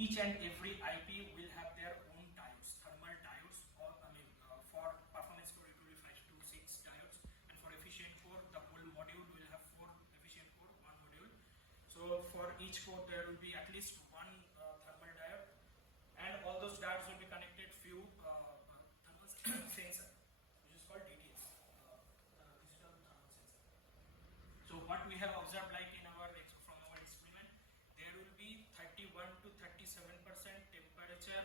each and every IP will have their own diodes, thermal diodes, or for performance core it will be 5 to 6 diodes, and for efficient core the whole module will have 4 efficient core, 1 module. So for each core there will be at least one thermal diode, and all those diodes will be connected few thermal sensor, which is called DTS, digital thermal sensor. So what we have observed, like in our from our experiment, there will be 31 to 37% temperature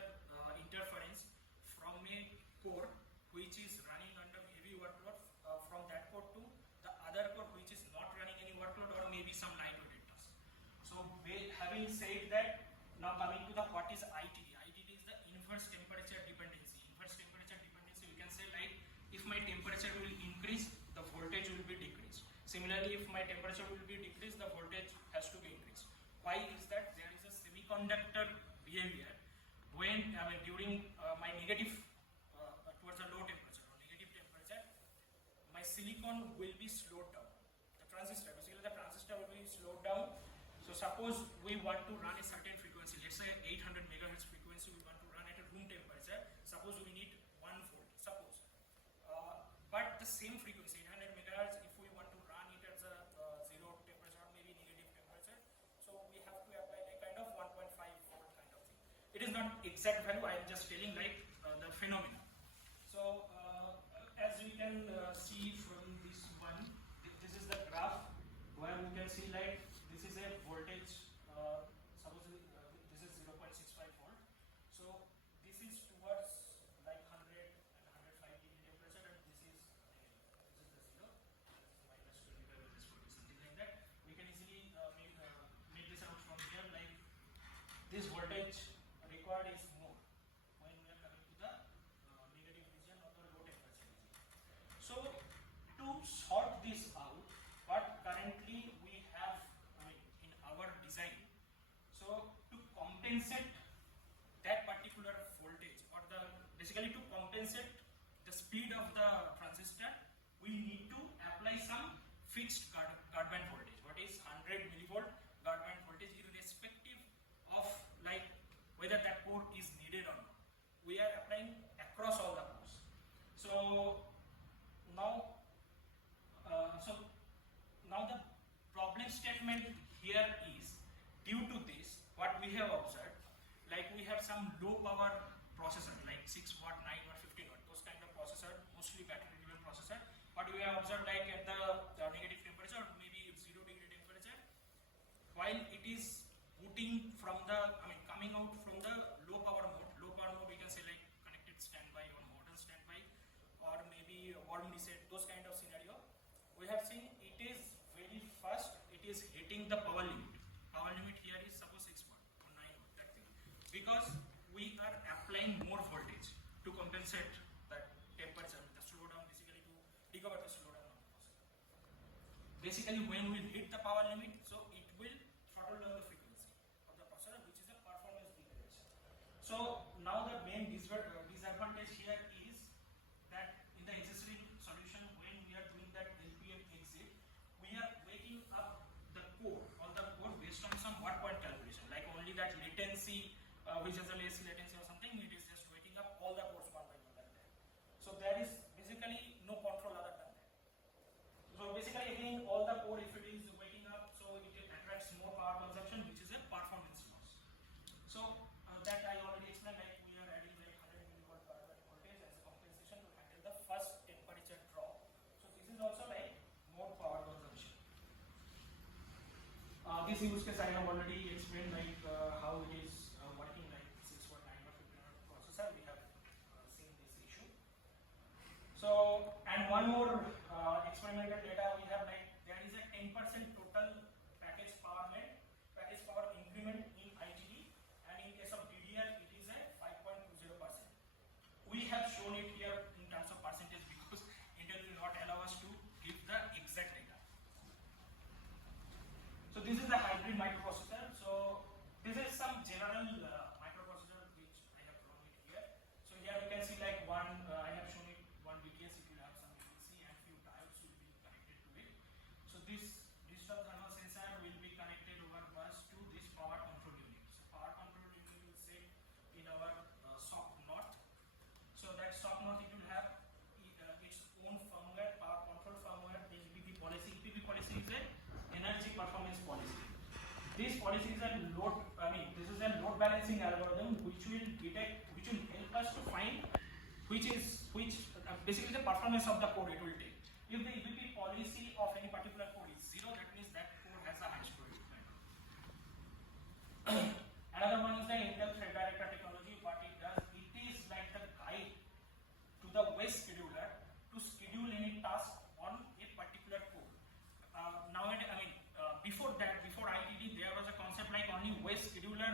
interference from a core which is running under heavy workload from that core to the other core which is not running any workload or maybe some lightweight task. So having said that, now coming to the what is ITD. ITD is the inverse temperature dependency. Inverse temperature dependency, we can say like if my temperature will increase, the voltage will be decreased. Similarly, if my temperature will be decreased, the voltage has to be increased. Why is that? There is a semiconductor behavior when during my negative towards a low temperature or negative temperature, my silicon will be slowed down. The transistor, basically the transistor will be slowed down. So suppose we want to run a certain frequency, let's say 800 megahertz frequency we want to run at a room temperature. Suppose we need 1 volt, suppose. But the same frequency, 800 megahertz, if we want to run it as a zero temperature or maybe negative temperature, so we have to apply like kind of 1.5 volt kind of thing. It is not exact value, I am just telling like the phenomena. So as you can see from this one, this is the graph where we can see like this is a voltage, suppose this is 0.65 volt. So this is towards like 100 and 105 degree temperature, and this is the 0, this is minus 25 or this 40, something like that. We can easily make this out from here, like this voltage required is more when we are coming to the negative region or the low temperature region. So to sort this out, what currently we have in our design, so to compensate that particular voltage or basically to compensate the speed of the transistor, we need to apply some fixed guard band voltage. What is 100 millivolt guard band voltage, irrespective of like whether that core is needed or not. We are applying across all the cores. So now the problem statement here is, due to this, what we have observed, like we have some low power processor like 6 watt, 9 watt, 15 watt, those kind of processor, mostly battery driven processor. What we have observed, like at the negative temperature, maybe 0 degree temperature, while it is booting from the, coming out from the low power mode we can say like connected standby or modern standby or maybe warm reset, those kind of scenario, we have seen it is very fast, it is hitting the power limit. Power limit here is suppose 6 watt or 9 watt, that thing, because we are applying more voltage to compensate that temperature, the slowdown, basically to recover the slowdown of the processor. Basically when we hit the power limit, so it will throttle down the frequency of the processor, which is a performance degradation. So now the main disadvantage here is that in the existing solution, when we are doing that LPM exit, we are waking up the core, all the core based on some watt point calculation, like only that latency, which has a less latency or something, it is just waking up all the cores one by one like that. So there is basically no control other than that. So basically again, all the core, if it is waking up, so it attracts more power consumption, which is a performance loss. So that I already explained, like we are adding like 100 millivolt voltage as a compensation to handle the first temperature drop. So this is also like more power consumption. This use case I have already explained, like how it is working, like 6 watt, 9 watt, 15 watt processor. We have seen this issue. So, and one more experimental data we have, like there is a 10% total package power increment in ITD, and in case of DDR it is a 5.20%. We have shown it here in terms of percentage because Intel will not allow us to give the exact data. So this is the hybrid microprocessor. So this is some general microprocessor which I have drawn it here. So here you can see like I have shown it one BTS, it will have some BTC and few diodes will be connected to it. So this digital policy is a load, this is a load balancing algorithm which will help us to find basically the performance of the code it will take. If the EBP policy of any particular code is 0, that means that code has a high score. Another one is the Intel Thread Director technology. What it does, it is like the guide to the waste scheduler to schedule any task on a particular code. Before ITD, there was a concept like only waste scheduler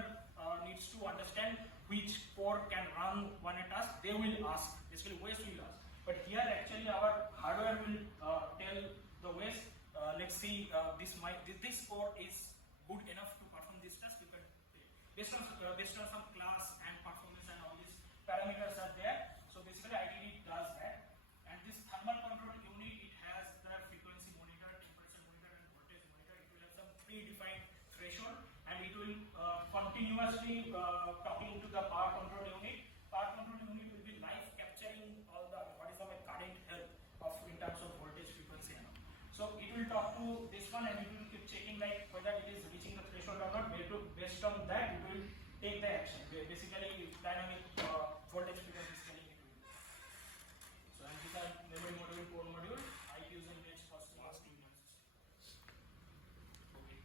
needs to understand which core can run one a task. They will ask, basically waste will ask. But here actually our hardware will tell the waste, let's see, this core is good enough to perform this task. You can based on some class and performance and all these parameters are there. So basically ITD does that. And this thermal control unit, it has the frequency monitor, temperature monitor, and voltage monitor. It will have some predefined threshold, and it will continuously talking to the power control unit. Power control unit will be live capturing all the what is the current health of in terms of voltage, frequency, and all. So it will talk to this one, and it will keep checking like whether it is reaching the threshold or not. Based on that, it will take the action. Basically, dynamic voltage frequency scaling it will. So and these are memory module, core module, IPUs and edge for last 2 months. Okay.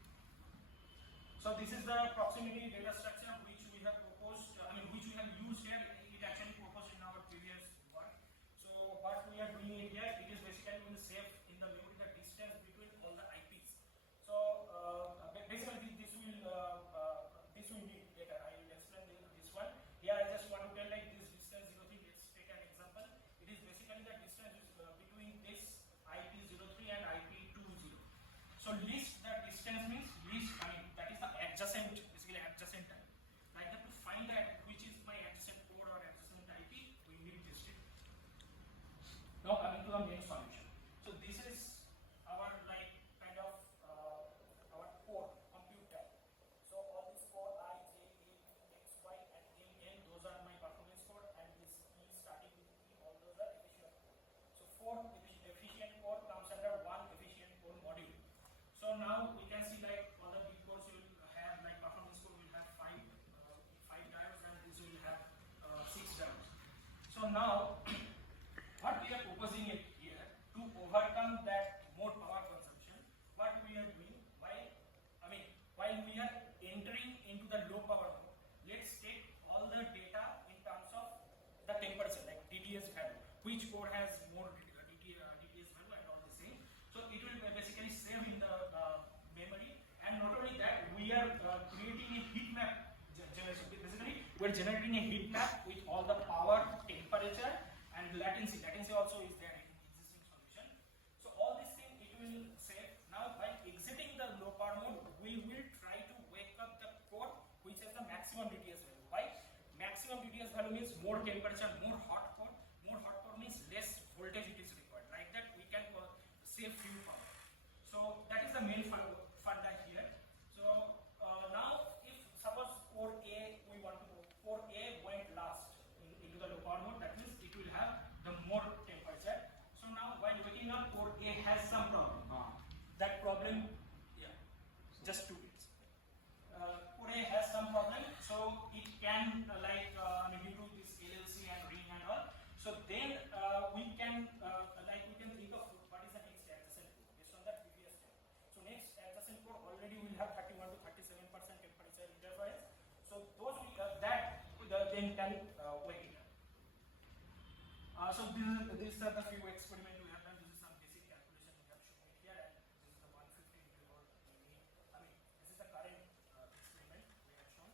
So this is the proximity data structure which we have proposed. Which we have used here. It actually proposed in our previous work. So what we are doing here, it is basically going to save in the memory the distance between all the IPs. So basically this will need later. I will explain this one. Here I just want to tell like this distance 03. Let's take an example. It is basically the distance between this IP03 and IP20. So list the distance means that is the adjacent, basically adjacent time. Like that, to find that which is my adjacent core or adjacent IP, we need this data. Now coming to the main solution. So this is our like kind of our core compute type. So all these core I, J, A, E, X, Y, and M, N, those are my performance core, and this E starting with E, all those are efficient core. So 4 efficient core comes under 1 efficient core module. So now we can see like all the big cores will have like performance core will have 5 diodes, and this will have 6 diodes. So now what we are proposing it here to overcome that more power consumption, what we are doing while we are entering into the low power mode, let's take all the data in terms of the temperature like DTS value, which core has more DTS value and all the same. So it will basically save in the memory, and not only that, we are creating a heat map generation. Basically, we are generating a heat map with all the power, temperature, and latency. Latency also is there in existing solution. So all these things it will save. Now while exiting the low power mode, we will try to wake up the core which has the maximum DTS value. Why? Maximum DTS value means more temperature, more hot core. More hot core means less voltage it is required. Like that, we can save few power. So that is the main funda here. So now if suppose core A we want to go, core A went last into the low power mode, that means it will have the more temperature. So now while waking up, core A has some problem. That problem, yeah, just 2 bits. Core A has some problem, so it can due to this LLC and ring and all. So then we can think of what is the next adjacent core based on that previous step. So next adjacent core already will have 31 to 37% temperature interference. So those then can wake it up. So these are the few experiments we have done. This is some basic calculation we have shown it here, and this is the 150 millivolt. This is the current experiment we have shown.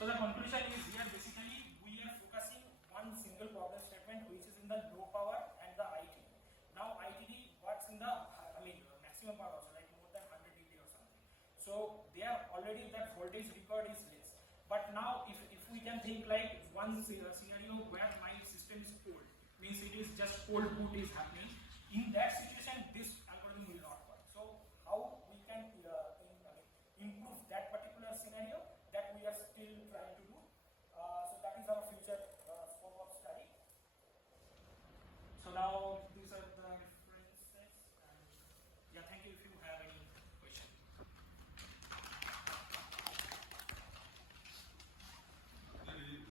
So the conclusion is here basically we are focusing one single problem statement which is in the low power and the ITD. Now ITD works in the maximum power also, like more than 100 dB or something. So there already that voltage required is less. But now if we can think like one scenario where my system is cold, means it is just cold boot is happening. In that situation